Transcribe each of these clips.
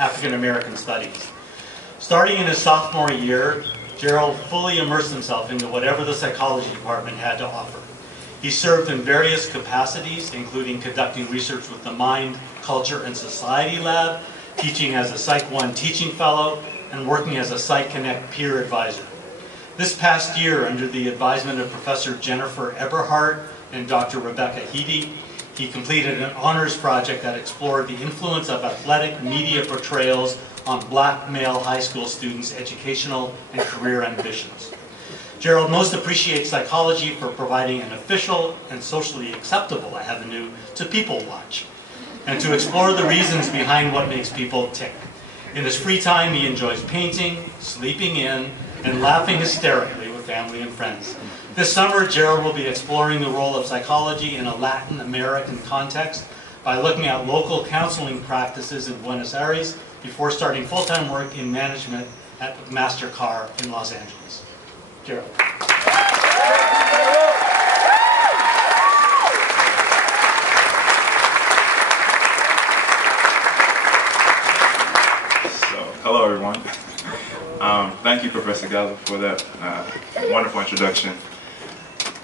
African American Studies. Starting in his sophomore year, Gerald fully immersed himself into whatever the psychology department had to offer. He served in various capacities, including conducting research with the Mind, Culture, and Society Lab, teaching as a Psych 1 teaching fellow, and working as a Psych Connect peer advisor. This past year, under the advisement of Professor Jennifer Eberhardt and Dr. Rebecca Heedy, he completed an honors project that explored the influence of athletic media portrayals on black male high school students' educational and career ambitions. Gerald most appreciates psychology for providing an official and socially acceptable avenue to people watch, and to explore the reasons behind what makes people tick. In his free time, he enjoys painting, sleeping in, and laughing hysterically with family and friends. This summer, Gerald will be exploring the role of psychology in a Latin American context by looking at local counseling practices in Buenos Aires before starting full-time work in management at MasterCard in Los Angeles. Gerald. Hello, everyone. Thank you, Professor Kaleb, for that wonderful introduction.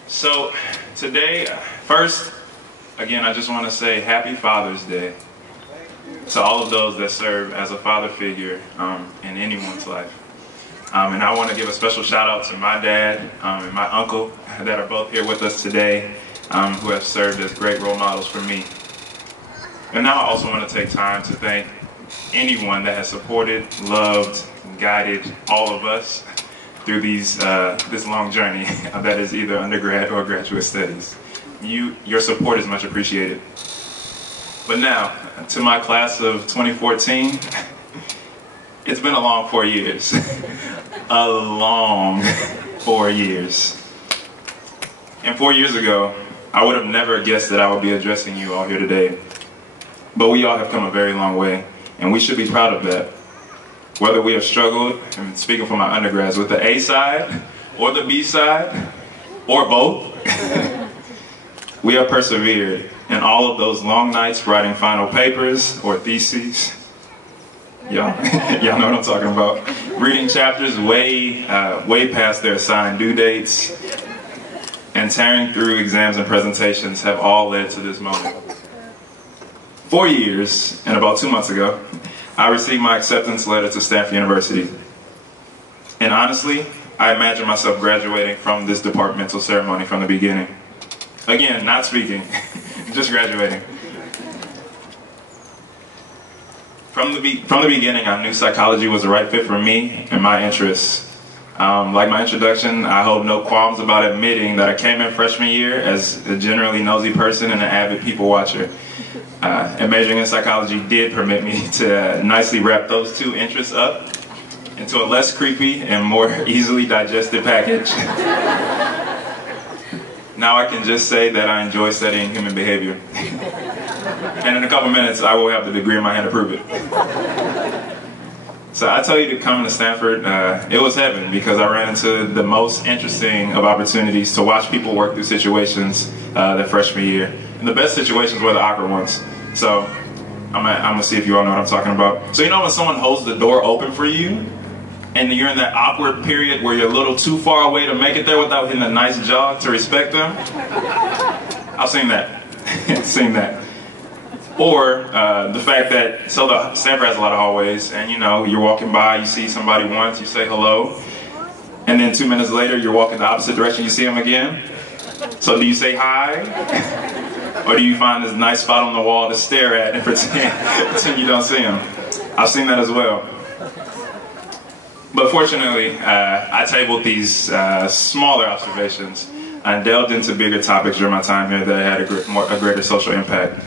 So today, first, again, I just want to say Happy Father's Day to all of those that serve as a father figure in anyone's life. And I want to give a special shout out to my dad and my uncle that are both here with us today, who have served as great role models for me. And now I also want to take time to thank anyone that has supported, loved, and guided all of us through this long journey that is either undergrad or graduate studies. Your support is much appreciated. But now, to my class of 2014, it's been a long 4 years. A long 4 years. And 4 years ago, I would have never guessed that I would be addressing you all here today. But we all have come a very long way. And we should be proud of that. Whether we have struggled, and speaking for my undergrads, with the A side, or the B side, or both, we have persevered in all of those long nights writing final papers or theses. Y'all know what I'm talking about. Reading chapters way past their assigned due dates, and tearing through exams and presentations have all led to this moment. 4 years, and about 2 months ago, I received my acceptance letter to Stanford University. And honestly, I imagine myself graduating from this departmental ceremony from the beginning. Again, not speaking, just graduating. From the beginning, I knew psychology was the right fit for me and my interests. Like my introduction, I hold no qualms about admitting that I came in freshman year as a generally nosy person and an avid people watcher. And majoring in psychology did permit me to nicely wrap those two interests up into a less creepy and more easily digested package. Now I can just say that I enjoy studying human behavior. And in a couple minutes, I will have the degree in my hand to prove it. So I tell you to come to Stanford, it was heaven, because I ran into the most interesting of opportunities to watch people work through situations their freshman year. And the best situations were the awkward ones. So I'm gonna see if you all know what I'm talking about. So you know when someone holds the door open for you, and you're in that awkward period where you're a little too far away to make it there without hitting a nice jog to respect them? I've seen that. Seen that. Or the fact that, so Stanford has a lot of hallways, and you know, you're walking by, you see somebody once, you say hello, and then 2 minutes later you're walking the opposite direction, you see them again. So do you say hi? Or do you find this nice spot on the wall to stare at and pretend you don't see them? I've seen that as well. But fortunately, I tabled these smaller observations and delved into bigger topics during my time here that had a greater social impact,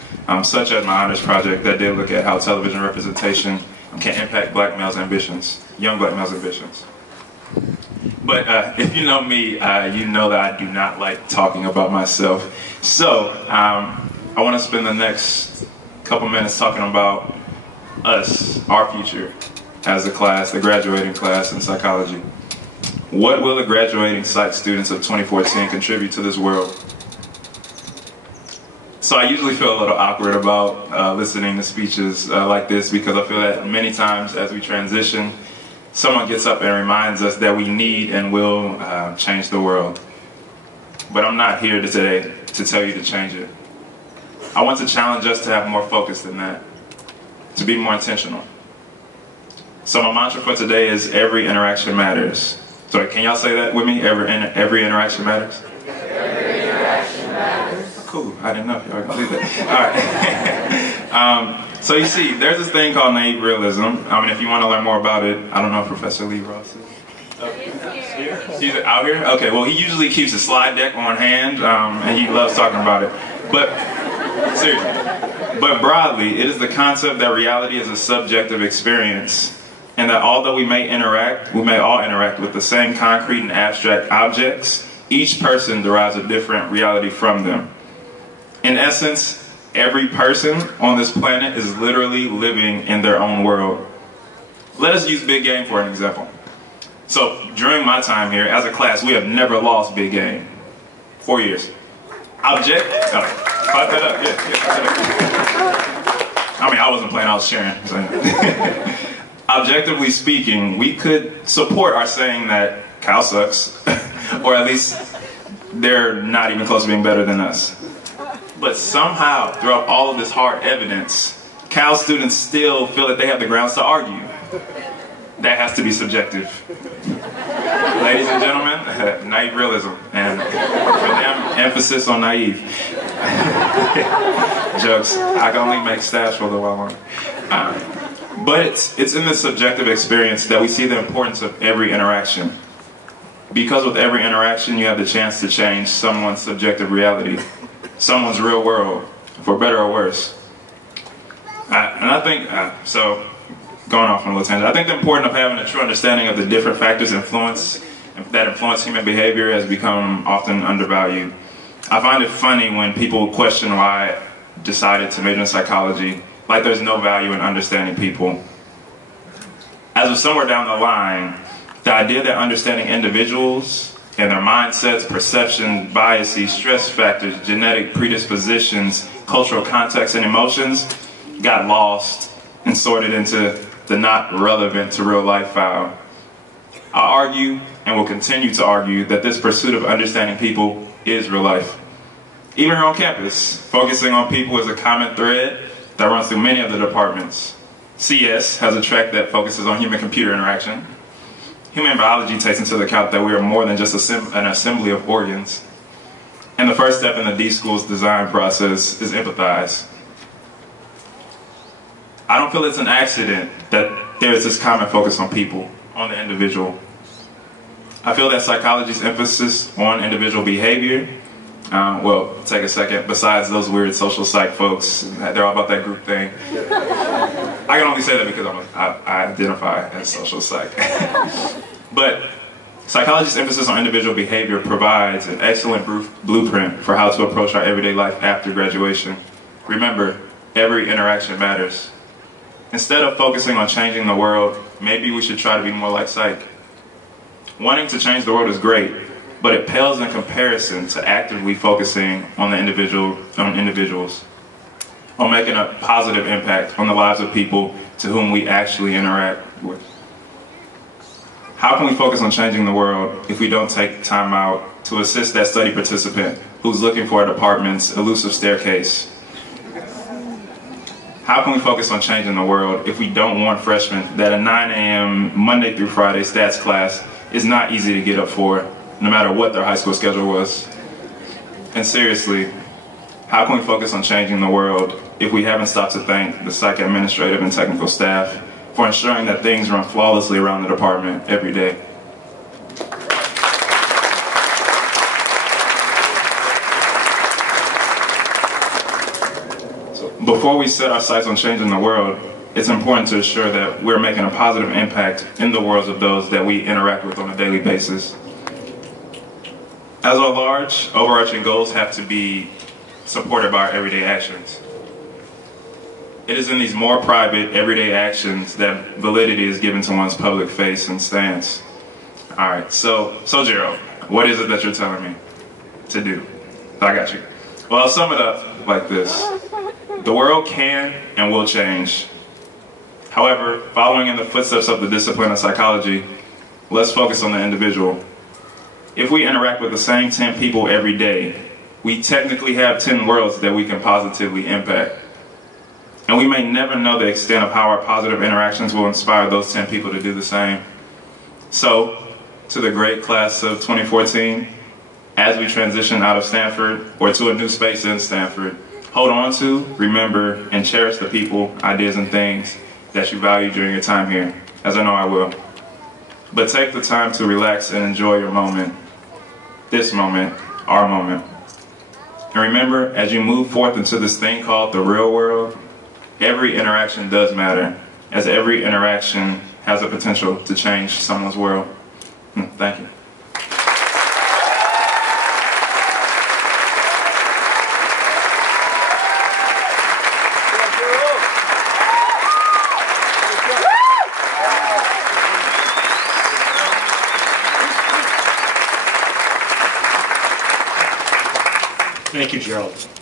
such as my honors project that did look at how television representation can impact black males' ambitions, young black males' ambitions. But if you know me, you know that I do not like talking about myself. So I want to spend the next couple minutes talking about us, our future, as a class, the graduating class in psychology. What will the graduating psych students of 2014 contribute to this world? So I usually feel a little awkward about listening to speeches like this, because I feel that many times as we transition, someone gets up and reminds us that we need and will change the world. But I'm not here today to tell you to change it. I want to challenge us to have more focus than that, to be more intentional. So my mantra for today is every interaction matters. So can y'all say that with me? Every interaction matters? Every interaction matters. Oh, cool. I didn't know if y'all could believe it. All right. So you see, there's this thing called naive realism. I mean, if you want to learn more about it, I don't know if Professor Lee Ross is. He's out here? Okay, well, he usually keeps a slide deck on hand, and he loves talking about it. But, seriously, but broadly, it is the concept that reality is a subjective experience, and that although we may all interact with the same concrete and abstract objects, each person derives a different reality from them. In essence, every person on this planet is literally living in their own world. Let us use big game for an example. So during my time here, as a class, we have never lost big game. 4 years. Pipe that up. Yeah, I mean, I wasn't playing, I was sharing. Objectively speaking, we could support our saying that Cal sucks, or at least they're not even close to being better than us. But somehow, throughout all of this hard evidence, Cal students still feel that they have the grounds to argue. That has to be subjective. Ladies and gentlemen, naive realism, and for them, emphasis on naive. Jokes. I can only make stats for a little while longer. But it's in this subjective experience that we see the importance of every interaction. Because with every interaction, you have the chance to change someone's subjective reality, someone's real world, for better or worse. And I think, going off on a little tangent, I think the importance of having a true understanding of the different factors that influence human behavior has become often undervalued. I find it funny when people question why I decided to major in psychology, like there's no value in understanding people. As if somewhere down the line, the idea that understanding individuals and their mindsets, perceptions, biases, stress factors, genetic predispositions, cultural context, and emotions got lost and sorted into the not relevant to real life file. I argue, and will continue to argue, that this pursuit of understanding people is real life. Even here on campus, focusing on people is a common thread that runs through many of the departments. CS has a track that focuses on human-computer interaction. Human biology takes into account that we are more than just an assembly of organs. And the first step in the D School's design process is empathize. I don't feel it's an accident that there is this common focus on people, on the individual. I feel that psychology's emphasis on individual behavior, well, take a second, besides those weird social psych folks, they're all about that group thing. I can only say that because I identify as social psych. But psychology's emphasis on individual behavior provides an excellent blueprint for how to approach our everyday life after graduation. Remember, every interaction matters. Instead of focusing on changing the world, maybe we should try to be more like psych. Wanting to change the world is great, but it pales in comparison to actively focusing on individuals, on making a positive impact on the lives of people to whom we actually interact with. How can we focus on changing the world if we don't take time out to assist that study participant who's looking for a department's elusive staircase? How can we focus on changing the world if we don't warn freshmen that a 9 a.m. Monday through Friday stats class is not easy to get up for, no matter what their high school schedule was? And seriously, how can we focus on changing the world if we haven't stopped to thank the psych administrative and technical staff for ensuring that things run flawlessly around the department every day? Before we set our sights on changing the world, it's important to ensure that we're making a positive impact in the worlds of those that we interact with on a daily basis. As our large, overarching goals have to be supported by our everyday actions. It is in these more private, everyday actions that validity is given to one's public face and stance. All right, so Gerald, what is it that you're telling me to do? I got you. Well, I'll sum it up like this. The world can and will change. However, following in the footsteps of the discipline of psychology, let's focus on the individual. If we interact with the same 10 people every day, we technically have 10 worlds that we can positively impact. And we may never know the extent of how our positive interactions will inspire those 10 people to do the same. So, to the great class of 2014, as we transition out of Stanford or to a new space in Stanford, hold on to, remember, and cherish the people, ideas, and things that you value during your time here, as I know I will. But take the time to relax and enjoy your moment, this moment, our moment. And remember, as you move forth into this thing called the real world, every interaction does matter, as every interaction has the potential to change someone's world. Thank you. Thank you, Gerald.